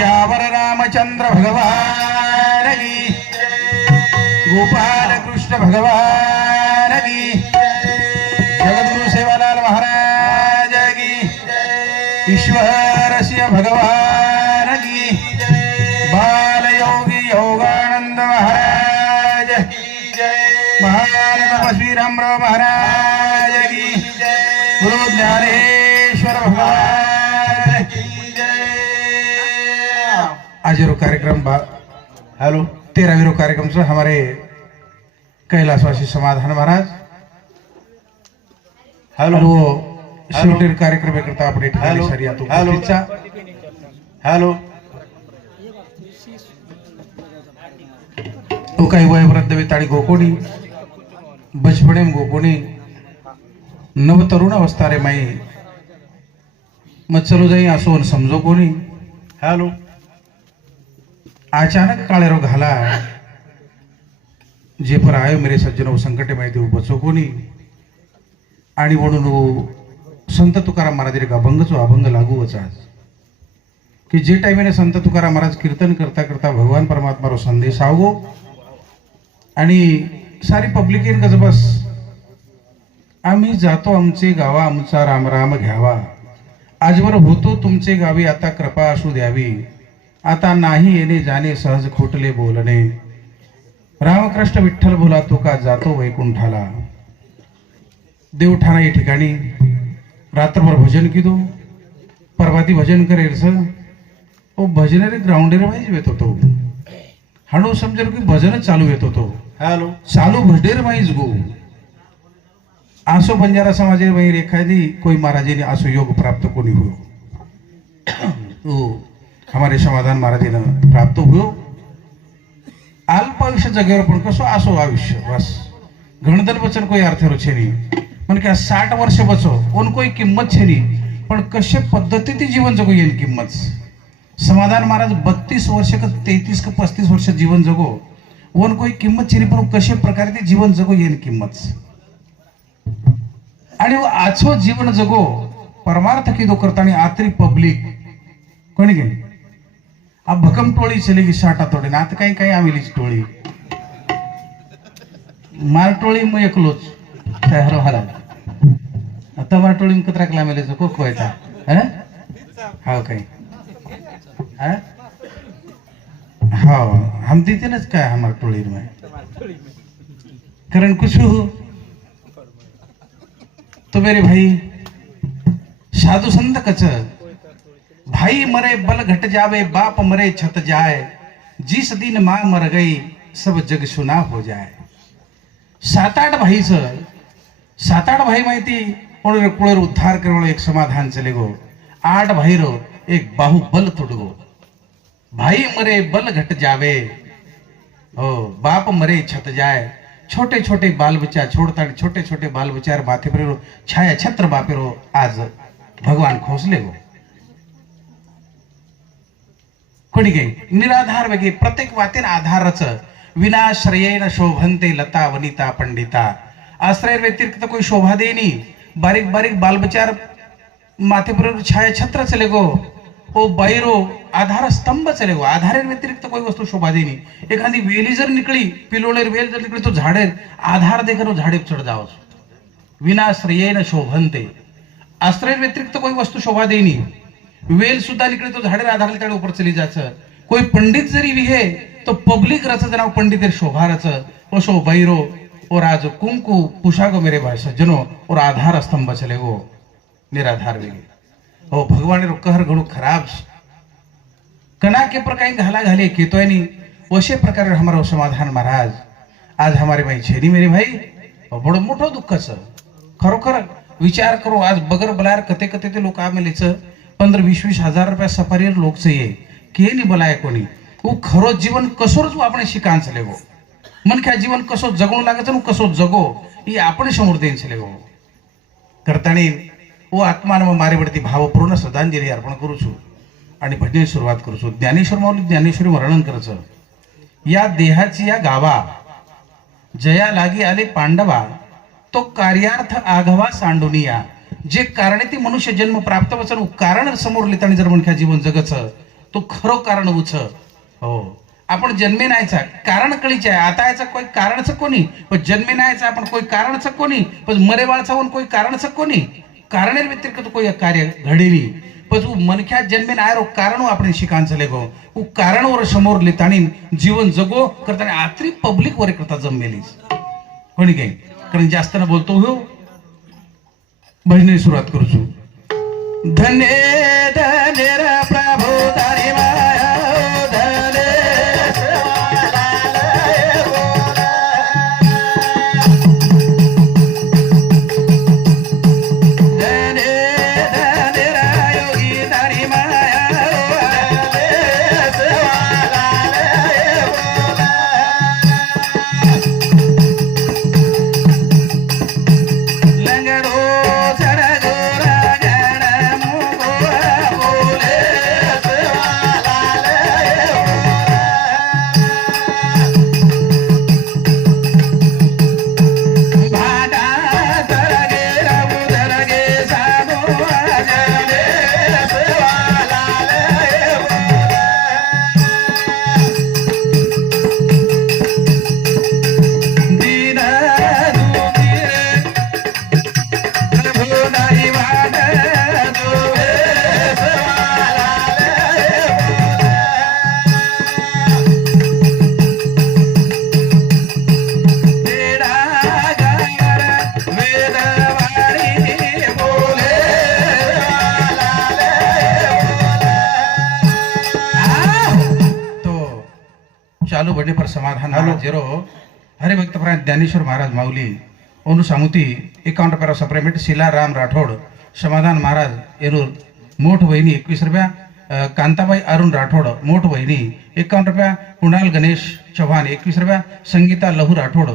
सियावर रामचंद्र भगवान की, गोपाल कृष्ण भगवान की, जगद्गुरु सेवालाल महाराज की, ईश्वर सिंह भगवान की, बाल योगी योगानंद महाराज की, महान तपस्वी रामराव महाराज की, गुरु ज्ञानेश्वर भगवान की जय। आज रो कार्यक्रम हेलो 13वीं रो कार्यक्रम से हमारे कैलाशवासी समाधान महाराज हेलो वो शेवटी कार्यक्रम करता अपने ठिकाणी शर्या तो हेलो तो काही वयोवृद्ध वेताळी गोकोणी बचपणे गोकोणी नव तरुण अवस्था रे माई मत चलो जाई असो समजो कोणी हेलो अचानक काळे रो घाला जे पर आयो मेरे सज्जनो संकटे माहिती बचो कोणी आणि म्हणून संत तुकाराम महाराज रे अभंगचो अभंग लागू आज की जे टाइमने संत तुकाराम महाराज कीर्तन करता करता भगवान परमात्मा रो संदेश आवो आणि सारी पब्लिक इन गज बस आम्ही जातो आमचे गावा आमचा राम राम घ्यावा आजवर होतो तुमचे गावी आता कृपा असू द्यावी आता नाही येणे जाणे सहज खोटले बोलणे रामकृष्ण विठ्ठल बोला तो का जातो वैकुंठाला देवठाणा या ठिकाणी रात्रभर भजन कीधो परवाती भजन करेल स ओ भजन रे ग्राउंड रे वाईज येत होतो हाणू समजेल की भजन चालू येत होतो हॅलो चालू भजनेर वाईज गो आसो बंजारा समाज में एखादी कोई महाराजी ने आसो योग प्राप्त कोणी हुयो तो हमारे समाधान महाराजी ने प्राप्त हुयो अल्प आयुष्य जगेवर पण कसो आसो आयुष्य बस गणधन वचन कोई अर्थ छे नहीं मन क्या 60 वर्ष बचो उन कोई किंमत छे नहीं पण कशे पद्धती ती जीवन जगो येन किंमत समाधान महाराज 32 वर्ष का 33 का 35 वर्ष जीवन जगो उन कोई किंमत छे नहीं पण कशे प्रकारे ती जीवन जगो येन किंमत आणि आछो जीवन जगो परमार्थ किदो करतानी आतरी पब्लिक कोणी गे अब भकम टोळी चलेगी साटा तोडे ना आता काही काही आमिलीच टोळी मार टोळी मग एकलोच त्या हरो हरा आता मार टोळी मग कतरा कला मेले को कोयता हैं हाव काही हैं हाव हम देते ना काय हमार टोळी में कारण कुछ तो मेरे भाई साधु संत कच भाई मरे बल घट जावे बाप मरे छत जाए जिस दिन मां मर गई सब जग सुना हो जाए 7-8 भाई सर 7-8 भाई माहिती कुळर उद्धार करवळ एक समाधान चले गो 8 भाई रो एक बाहुबल तुडगो भाई मरे बल घट जावे हो बाप मरे छत जाए छोटे छोटे बाल बच्चा छोड़ता छोटे छोटे बाल बच्चा माथे पर छाया छत्र बापेरो आज भगवान खोसले गो कोणी गई निराधार वेगे प्रत्येक वातेन आधारच विनाश्रयेन शोभन्ते लता वनिता पंडिता आश्रय व्यतिरिक्त कोई शोभा देनी बारीक बारीक बाल बच्चा माथे पर छाया छत्र चले गो ओ बैरो आधार स्तंभ चले गो आधारे व्यतिरिक्त कोई वस्तु शोभा देनी एखादी वेली जर निकली पिलोळेर वेल जर निकली तो झाडे आधार देकर झाडे चढ़ जाओ विनाश्रयेन शोभन्ते आश्रय व्यतिरिक्त कोई वस्तु शोभा देनी वेल सुद्धा निकली तो झाडे आधार त्याडे ऊपर चली जाच कोई पंडित जरी विहे तो पब्लिक रच जना पंडित शोभा रच ओसो बैरो और आज कुंकु पुषागो मेरे भाई सज्जनो और आधार स्तंभ चले गो निराधार वेगे ओ भगवान रो कहर घणो खराब कना के प्रकार घाला घाले केतोय नी वशे प्रकार हमारो समाधान महाराज आज हमारे भाई छेनी मेरे भाई बड़ो मोठो दुःख छ खरोखर विचार करो आज बगर बलार कते कते ते लोक आमेलेच 15-20 हजार रुपया सफारीर लोक से ये के नी बोलाय कोणी वो खरो जीवन कसोच आपण शिकान चले गो मन क्या जीवन कसो जगणू लागे नु कसो जगो ई आपण समोर देन चले गो करतानी वो आत्मा मारे बढती भावपूर्ण श्रद्धांजली अर्पण करू छु आणि भजन सुरुवात करू छु ज्ञानेश्वर माऊली ज्ञानेश्वरी वर्णन करच या देहाची या गावा जया लागी आले पांडवा तो कार्यार्थ आघवा सांडुनिया जे कारणे ती मनुष्य जन्म प्राप्त वचन कारण समोर लितानी जर मनख्या जीवन जगच तो खरो कारण उच हो आपण जन्मे नायचा कारण कळीचे आहे आता याचं कोई कारणच कोणी पण जन्मे नायचा आपण कोई कारणच कोणी पण मरे वाळचा होऊन कोई कारणच कोणी कारणेर व्यतिरिक्त कोई कार्य घडेली पण तू मनख्या जन्मे नायरो कारण आपण शिकान चले गो उ कारण वर समोर लिताणी जीवन जगो करताना आत्री पब्लिक वर करता जमलेलीच कोणी काही कारण जास्त न बोलतो हो भजने सुरुवात करू छु धन्य धन्य प्रभु तारी माया चालू बड़े पर समाधान जेरो हरे भक्त प्रांत ज्ञानेश्वर महाराज माऊली ओनु सामुती 51 पैरा सप्रेमेट शिला राम राठोड समाधान महाराज येरूर मोठ वहिनी 21 रुपया कांताबाई अरुण राठोड मोठ वहिनी 51 रुपया कुणाल गणेश चव्हाण 21 रुपया संगीता लहू राठोड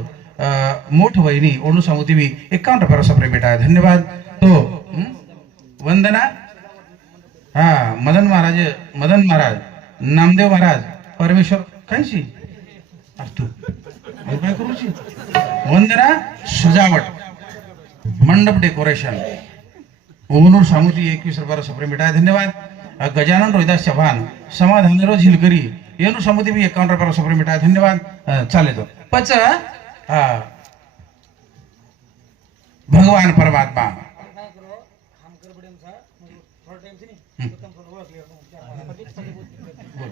मोठ वहिनी ओनु सामुती भी 51 पैरा सप्रेमेट आहे धन्यवाद तो वंदना हा मदन महाराज नामदेव महाराज परमेश्वर कायची तू काय करूची वंदना सजावट मंडप डेकोरेशन ओनूर सामुती 21 रुपया सप्रेमेट आहे धन्यवाद गजानन रोहिदास चव्हाण समाधानेरो झिलकरी येनू सामुती भी 51 रुपया सप्रेमेट आहे धन्यवाद चाले तो पच भगवान परमात्मा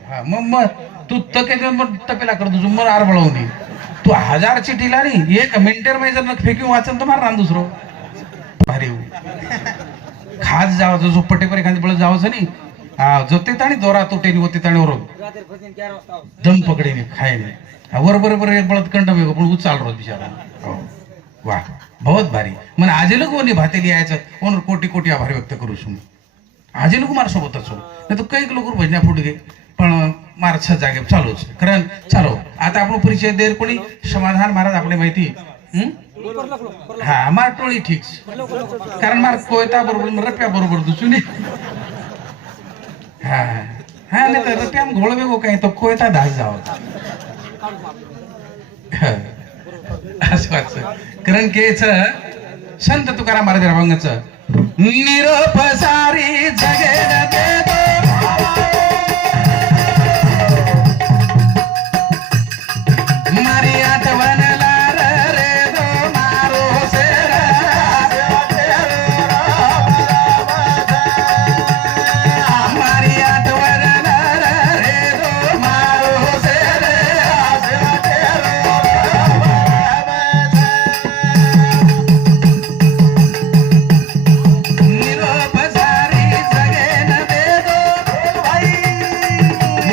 हा मग तू तके तपेला करतो जुम्मर आर बळवणी तू 1000 चिठीला नाही एक मिनिटर मध्ये जर फेकून वाचन तर मार दुसरो भारी खास जावं जो पटेपर एखादी बळ जावंच नाही जोते ताणी दोरा तुटेनी होते ताणी वर दम पकडेनी खायने वर बरोबर एक बळत कंड वेगो पण उचाल रोज बिचारा हो वाह बहुत भारी मन आजे लोक ओनी भातेली यायचं ओनर कोटी कोटी आभार व्यक्त करू शकू आजे लोक मार सोबतच हो नाही तो काही लोक भजण्या फुट गे पण मार्च जागे चालूच कारण चालो आता आपण परिचय देर कोणी समाधान महाराज आपली माहिती हा मार टोळी ठीक कारण मार कोयता बरोबर रप्या बरोबर दुचुनी हा हा नाही तर रप्या घोळ वेगो काही तो कोयता धास जाव असं वाटतं कारण केच संत तुकाराम महाराज अभंगाचं निरोप सारी जगेन देतो मारी आठवण लार रे दो मारो सेरा मारी आठवण लार रे दो मारो सेरा निरोप सारी जगेन देतो भाई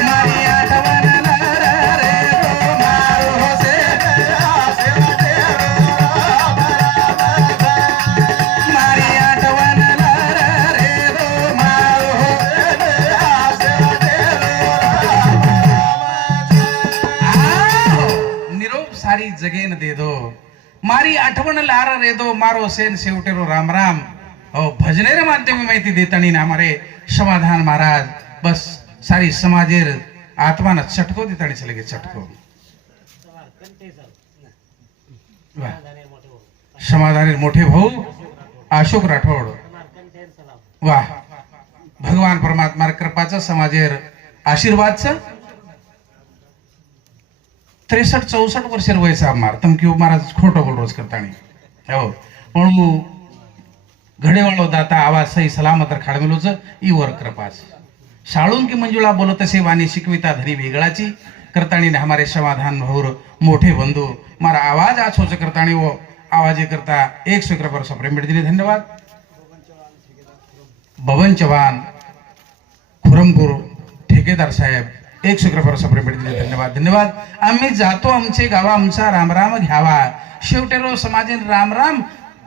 मारी आठवण लार रे दो मारो मारी आठवण लार रे दो मारो निरोप सारी जगेन दे दो मारी आठवण लार रे दो मारो सेन शेवटेरो राम राम हो भजनेर माध्यम माहिती देतानी ना हमारे समाधान महाराज बस सारी समाजेर आत्मा न चटको देतानी चले गए चटको वाह समाधानी मोठे भाऊ अशोक राठोड वाह भगवान परमात्मा कृपाचं समाजेर आशीर्वादचं 63-64 वर्ष वयचा मार तम कि महाराज खोटो बोल रोज करतानी हो पण घडेवाळो दाता आवाज सही सलामत खाडमेलोच ईवर कृपास शाळून की मंजुळा बोलत असे वाणी शिकविता धनी वेगळाची करताणी हमारे समाधान भौर मोठे बंधू मारा आवाज आज होच करताणी वो आवाजे करता 100 कृपा सप्रेम दिले धन्यवाद बबन चव्हाण खुरमपूर ठेकेदार साहेब 100 कृपा सप्रेम दिले धन्यवाद धन्यवाद आम्ही जातो आमचे गावा आमचा रामराम घ्यावा शेवटेरो समाजीन रामराम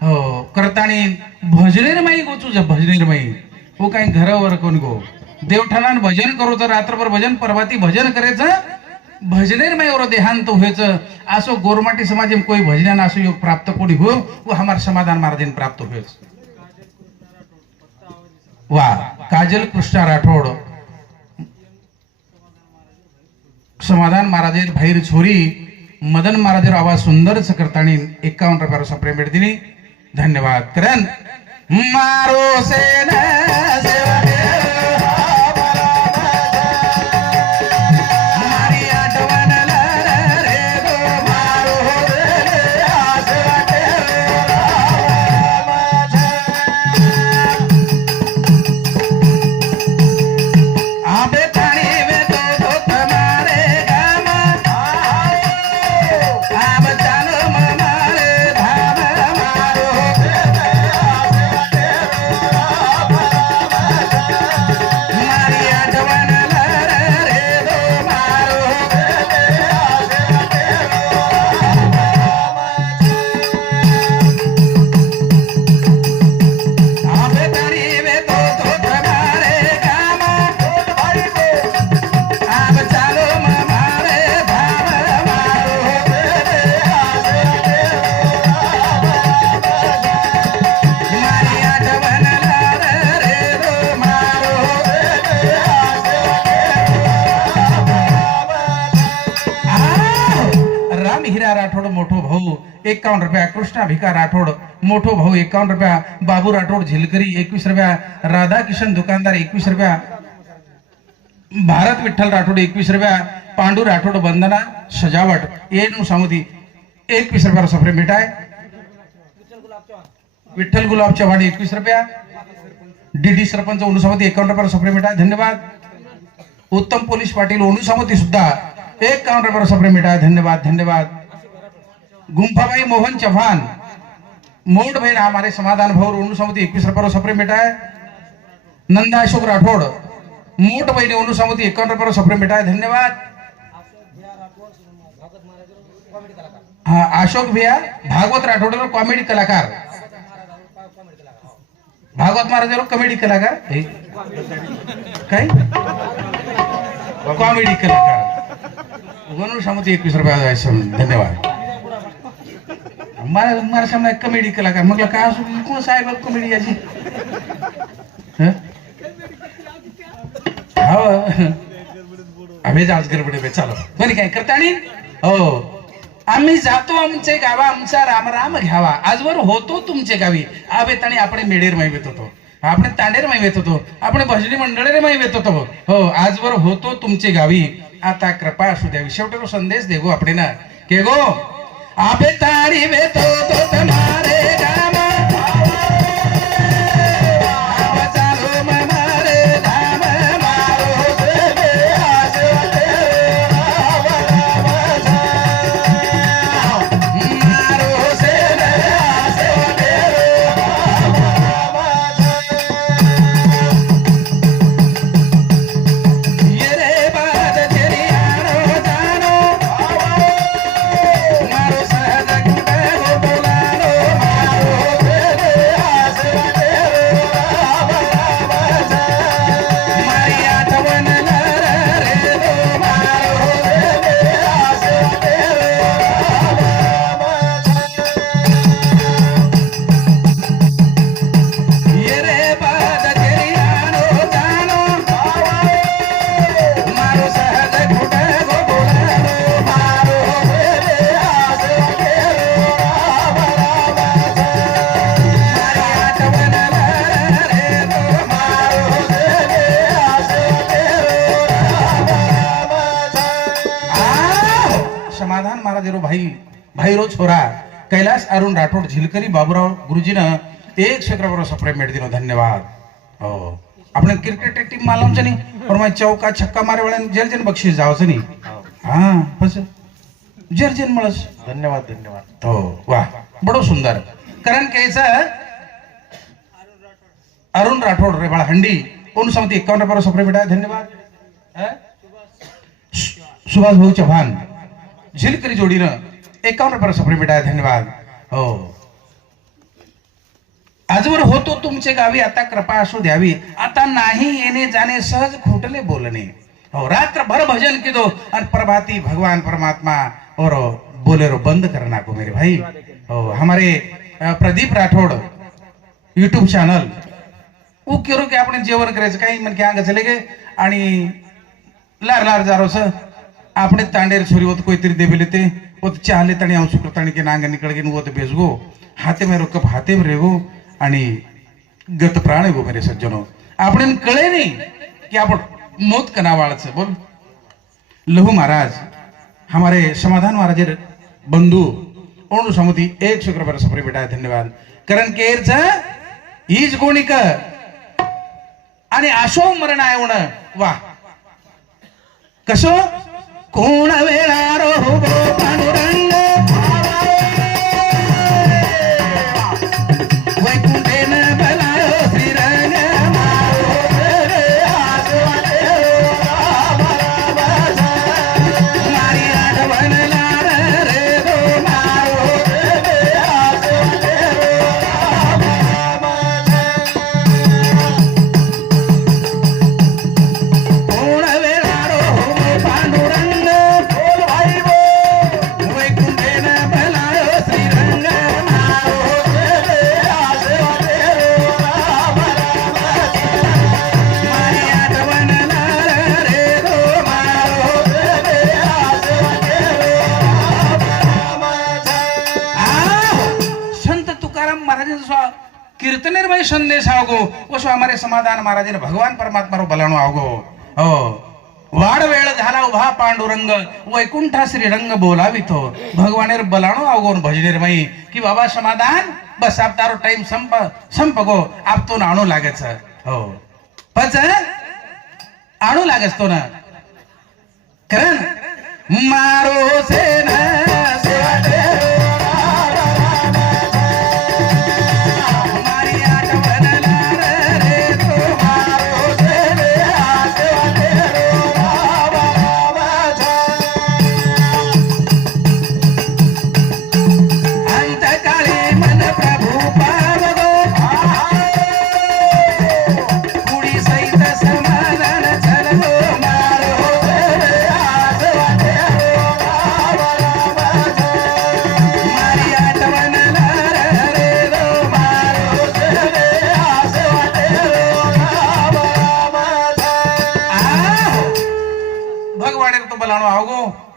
हो करताणी भजनेरमाई गो तुझं भजनेरमाई हो काही घरावर कोण गो देवठाणान भजन करू तर रात्रभर भजन परवाती भजन करायचं भजनेरमाई और देहांत व्हायचं असो गोरमाटी समाज कोई भजन असो योग प्राप्त कोणी हो वो हमार समाधान महाराजन प्राप्त होयच वा काजल कृष्णा राठोड समाधान महाराजेर भाईर छोरी मदन महाराजेर आवाज सुंदरच करतानी 51 रुपयावर सप्रेम भेट दिली धन्यवाद करण मारो सेन सेवा राठोड मोठो भाऊ 51 रुपया कृष्णा भिका राठोड मोठो भाऊ 51 रुपया बाबू राठोड झिलकरी 21 रुपया राधा किशन दुकानदार 21 रुपया भारत विठ्ठल राठोड 21 रुपया पांडू राठोड वंदना सजावट येनु सामुदी 21 रुपया सफरे मिठाय विठ्ठल गुलाब चव्हाण 21 रुपया डीडी सरपंच ओनुसामती 51 रुपया सफरे मिठाय धन्यवाद उत्तम पोलीस पाटील ओनुसामती सुद्धा 51 रुपया सफरे मिठाय धन्यवाद धन्यवाद गुंफाबाई मोहन चौहान मोड बहन हमारे समाधान भवर ओनुसामती 21 रुपया सफरे मिठाय नंदा अशोक राठोड मोट बहिणी ओनुसामती 51 रुपया सफरे मिठाय धन्यवाद हाँ अशोक भैया भागवत राठोड कॉमेडी कलाकार भागवत महाराज कॉमेडी कलाकार काय कॉमेडी कलाकार ओनुसामती 21 रुपया धन्यवाद हमारे सामने कॉमेडी कलाकार मतलब काय कोण साहेब कॉमेडी याची हो आम्ही आज गडबडे चालू कोणी काय करतानी हो आम्ही जातो आमचे गावा आमचा रामराम घ्यावा आजवर होतो तुमचे गावी आवेतानी आपण मेडेर माहित होतो आपण तांडेर माहित होतो आपण भजनी मंडळेर माहित होतो हो आजवर होतो तुमचे गावी आता कृपा असू द्यावी शेवटी संदेश देगो आपण ना के गो आबे तारी वे तो तुम्हारे गामा समाधान महाराज रो भाई भाईरो छोरा कैलाश अरुण राठौड़ झिलकरी बाबूराव गुरुजीनं 100 रुपये सप्रे मेट दिनो धन्यवाद। हो આપણે ક્રિકેટ ટીમ માલમ છે ની और मैं चौका छक्का मारे वाला जेल जेन बक्षीस जाव છે ની हां बस जेल जेन મળસ धन्यवाद धन्यवाद। तो वाह बड़ो सुंदर कारण कैसा अरुण राठौड़ रे बड़ा हंडी उन समती 51 रुपये सप्रे बेटा धन्यवाद। सुभाष भाऊ चव्हाण झिलकरी जोडीनं 51 रुपये सप्रे बेटा धन्यवाद। हो आजवर होतो तुमचे गावी आता कृपा असू द्यावी आता नाही येणे जाणे सहज खोटले बोलणे। हो रात्रभर भजन कीधो और प्रभाती भगवान परमात्मा और बोलेरो बंद करना को मेरे भाई। हो हमारे प्रदीप राठौड़ यूट्यूब चॅनल वो केरो की आपण जेवण करायचं काही मन की अंग चले गे आणि लार लार जारोस આપણે તાંડેર છોરી હોત કોઈ તરી દેબેલે તે ઓત ચાલે તણી આઉ સુકરતાણી કે નાંગ निकळ गेन वो तो बेसगो हाते में रोकप हाते में रेगो आणि गत प्राण गो मेरे सज्जनो आपण कळे नाही की आपण मोत कनावाळच बोल लहू महाराज हमारे समाधान महाराज बंधु ओणू समिति 100 रुपये सप्रे बेटा धन्यवाद। करण केरचा हीच गोणिक आणि आशो मरण आहे उण वाह कसो कोण वेळारो होबो पांडुरंग वैकुंठेन भलायो श्रीरंग मारो रे आसवाले मारी आठवण लार रे गो मारो रे आसवाले कोण वेळारो होबो पांडुरंग कीर्तनेर भाई संदेश आवगो वसो हमारे समाधान महाराज ने भगवान परमात्मा रो बलाणो आवगो। हो वाड वेळ झाला उभा पांडुरंग वैकुंठा श्रीरंग बोलावितो भगवानेर बलाणो आवगो भजनेर मई की बाबा समाधान बस आप तारो टाइम संप गो आप तो आणू लागेच। हो पच आणू लागेच तो ना कारण मारो सेना सेवा दे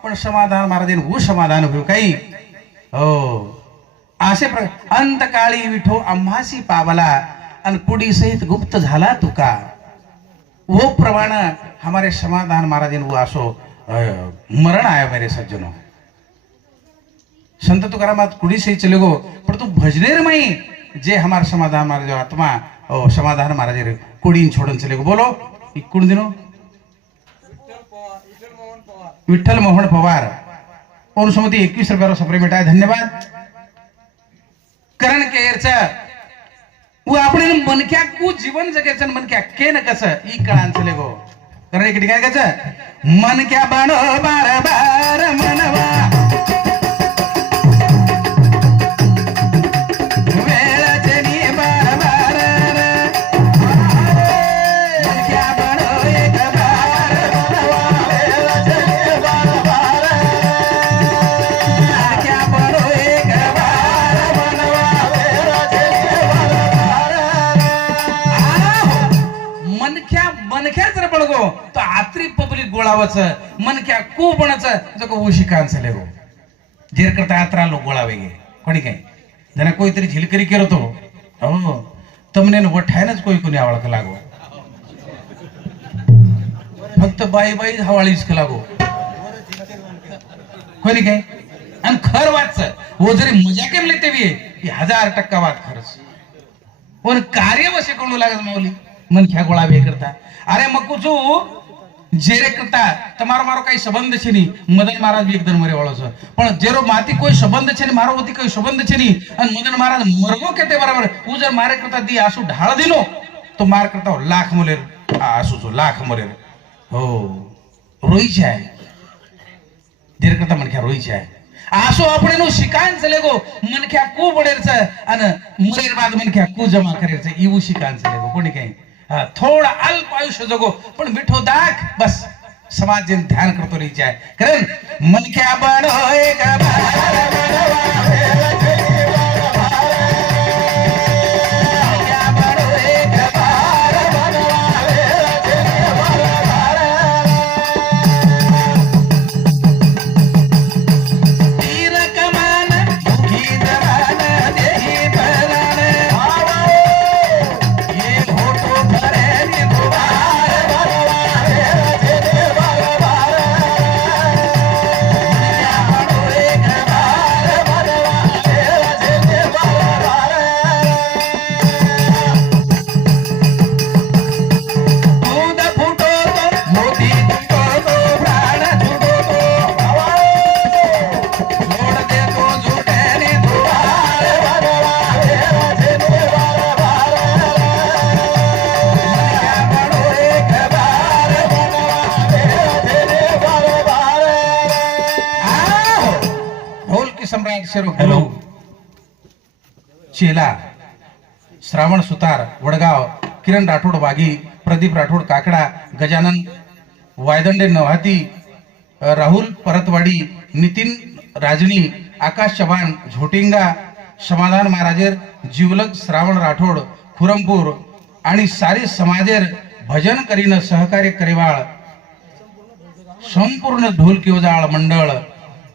पण समाधान महाराज वो समाधान हो काही हो असे अंतकाळी विठो आम्हासी पावला आणि कुडी सहित गुप्त झाला तुका वो प्रमाण हमारे समाधान महाराज वो आसो मरण आया मेरे सज्जनों। संत तुकाराम कुड़ी सही चले गो पर तू भजनेर मई जे हमारे समाधान महाराज आत्मा ओ समाधान महाराज कुड़ी छोड़न चले गो बोलो कुण दिनो विठ्ठल मोहन पवार और समिति 21 रुपये सप्रे बेटा धन्यवाद। करण केरचा वो आपणे मनक्या कु जीवन जगायचं मनक्या के न कसं ई कळान चले गो कारण एक ठिकाणी कसं मनक्या बाणो बार बार मनवा तो आत्री पब्लिक गोळावच मन क्या को बनच जो को शिकान चले गो जेर करता आत्रा लोग गोळावेगे कोणी काय जना कोईतरी झिलकरी केरो तो हो तमने वठायनच कोणी आवळक लागो फक्त बाई बाई हवाळीच लागो कोणी काय आणि खर वाच वो जरी मजा केम लेते भी 1000% वाद खरच पण कार्य वसे करू लागत माऊली मन ख्या गोळा बे करता अरे मग कुछ जेरे करता તમારો મારો કઈ સંબંધ છે ની મદન મહારાજ બી એકદમ મરે વાળો છે પણ જેરો માથી કોઈ સંબંધ છે ને મારો વતી કોઈ સંબંધ છે ની અને મદન મહારાજ મરવો કેતે બરાબર હું જર મારે કરતા દી આસુ ઢાળ દીનો તો માર કરતા લાખ મલે આસુ જો લાખ મરે हो રોઈ જાય દેર કરતા મન ખ્યા રોઈ જાય આસુ આપણે નું શિકાન ચલેગો મન ખ્યા કુ બડેર છે અને મરેર બાદ મન ખ્યા કુ જમા કરે છે ઈવું શિકાન ચલેગો કોની કઈ थोड़ा अल्प आयुष्य जगो पण मिठो दाख बस समाज जन ध्यान करतो रही जाए कारण मन क्या बनोएगा हेलो चेला श्रावण सुतार वडगाव किरण राठोड वाघी प्रदीप राठोड काकडा गजानन वायदंडे नवहाती राहुल परतवाडी नितीन राजनी आकाश चव्हाण झोटिंगा समाधान महाराजेर जीवलक श्रावण राठोड खुरमपूर आणि सारी समाजेर भजन करीन सहकार्य करेवाळ संपूर्ण ढोल किवजाळ मंडळ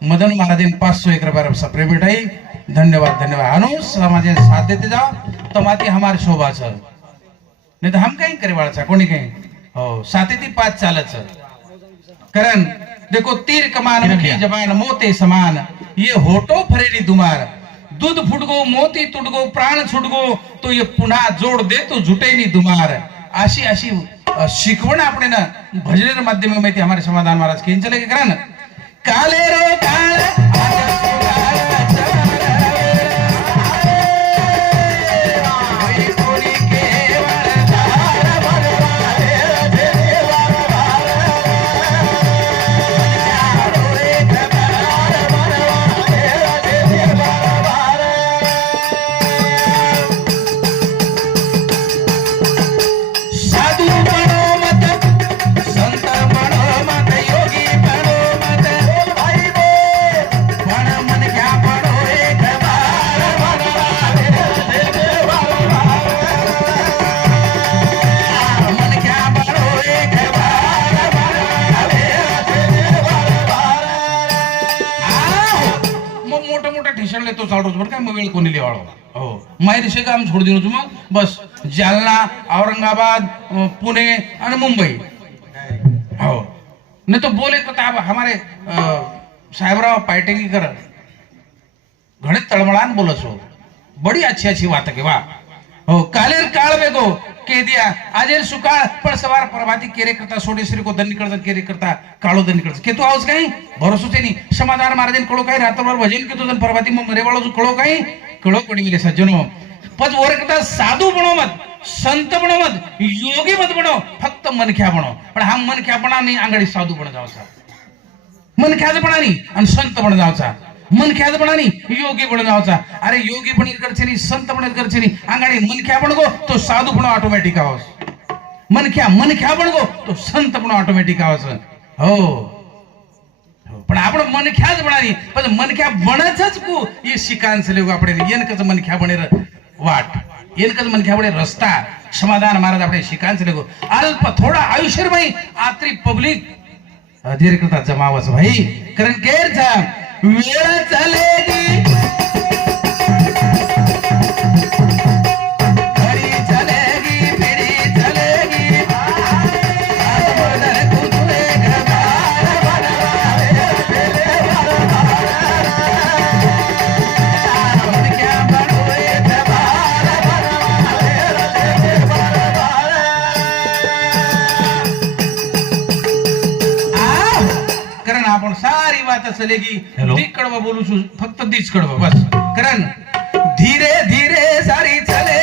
मदन महाराज 501 रुपये सप्रे मिठाई धन्यवाद धन्यवाद अनु समाजे साथ देते जाओ तो माती हमारे शोभा छ नहीं तो हम कहीं करे वाला कोणी कहीं हो साथे ती 5 चालच कारण देखो तीर कमान मुखी जबान मोते समान ये होटो फरेली दुमार दूध फुटगो मोती तुटगो प्राण छुटगो तो ये पुन्हा जोड दे तो जुटेनी दुमार अशी अशी शिकवण आपण ना भजनेर माध्यमामध्ये हमारे समाधान महाराज केन चले कारण काले रो काल तो चालू बर काय मग वेळ कोणी लिहावं हो माहिती शे काम छोड दिनो मग बस जालना औरंगाबाद पुणे आणि मुंबई हो नहीं तो बोले तो हमारे साहेबराव पायटेगी कर घणे तळमळान बोलो छो बड़ी अच्छी अच्छी बात के वाह हो कालेर काळ बेगो के दिया आजेर सुकाळ पण सवार प्रभाती केरे करता सोडेश्री को दन्नी करता केरे करता काळो दन्नी करता के तू आउस काही भरोसो तेनी समाधान महाराजन कळो काही रात्रभर भजन के तो जन प्रभाती मग मरे वाळो कळो काही कळो कोणी मिले सज्जनो पद वर करता साधू बनो मत संत बनो मत योगी मत बनो फक्त मनख्या बनो पण हा मनख्यापणा नाही आंगडी साधू बन जावचा मनख्यापणा नाही आणि संत बन जावचा मन ख्याद बनानी योगी बन जावचा अरे योगी बनी करछे नी संत बन करछे नी आंगाडी मन ख्या बन गो तो साधू पण ऑटोमॅटिक आवस मन ख्या बन गो तो संत पण ऑटोमॅटिक आवस हो पण आपण मन ख्याच बनानी पण मन ख्या बनचच को ये शिकान से लोग आपणे येनकच मन ख्या बनेर वाट येनकच मन ख्या बने रस्ता समाधान महाराज आपणे शिकान से लोग अल्प थोड़ा आयुष्य में आत्री पब्लिक धीरे करता जमावस भाई कारण केर था वेळ चलेगी घड़ी चलेगी फिरी चलेगी कुछ आपण सारी बात चलेगी Hello. ती कडवा बोलू छु, फक्त तीच कडवा बस कारण धीरे धीरे सारी चले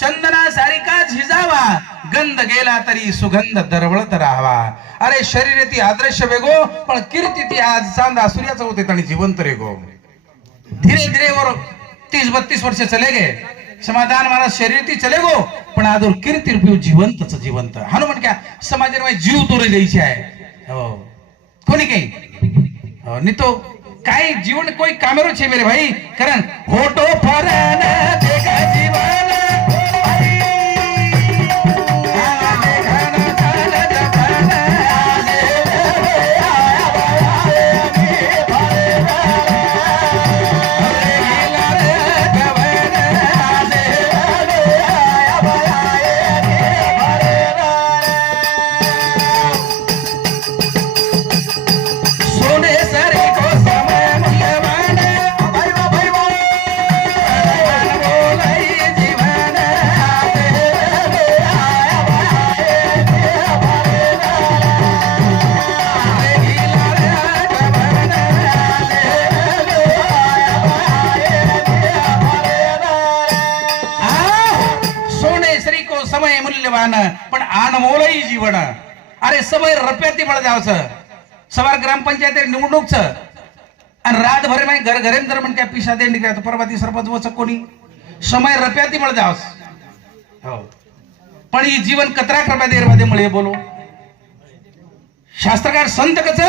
चंदना सारिका झिजावा गंध गेला तरी सुगंध दरवळत राहावा. अरे शरीर ती आदर्श वेगो पण कीर्ती ती आज चांदा सूर्याचं होते आणि जिवंत रेगो. धीरे धीरे वर 30-32 वर्ष चले गे समाधान महाराज शरीर ती चले गो पण आदर कीर्ती रूपी जिवंतच जिवंत हनुमान क्या समाज जीव तोरे द्यायची आहे. हो कोणी काही नितो काय जीवन कोई कामेरो छे मेरे भाई कारण होटो फरन देखा जीवन समय मूल्यवान पण अनमोलही जीवन. अरे समय रप्याती मला द्यावचं सवार ग्रामपंचायत निवडणूकच आणि रातभर माय घर घरेंदर म्हण काय पिशा दे निघायचं परवाती सरपंच वच कोणी समय रप्याती मला द्यावस. हो पण ही जीवन कतरा कृपया देरमध्ये मुळे बोलो शास्त्रकार संत कच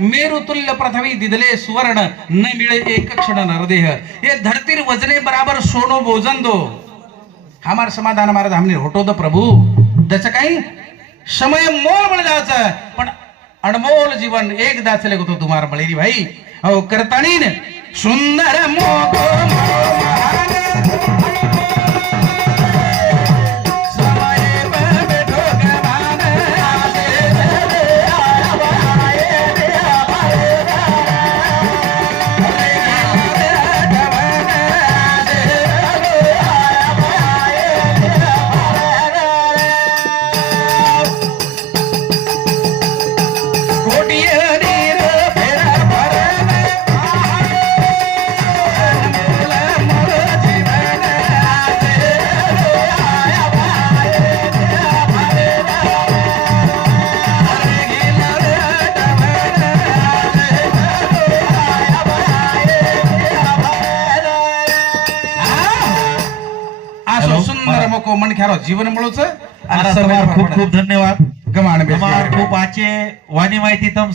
मेरु तुल्य प्रथवी दिदले सुवर्ण न मिळे एक क्षण नरदेह ये धरतीर वजने बराबर सोनो भोजन दो. हमार समाधान महाराज हमने होटो द प्रभु त्याचं काही समय मोल मिळ जायचं पण अनमोल जीवन एकदा चले गो तो तुम्हार बळेरी भाई. हो करतानी सुंदर मोगो सुंदर मोको मन ख्यालो जीवन मिळूच खूप खूप धन्यवाद. गमान खूप आचे वाणी माहिती तम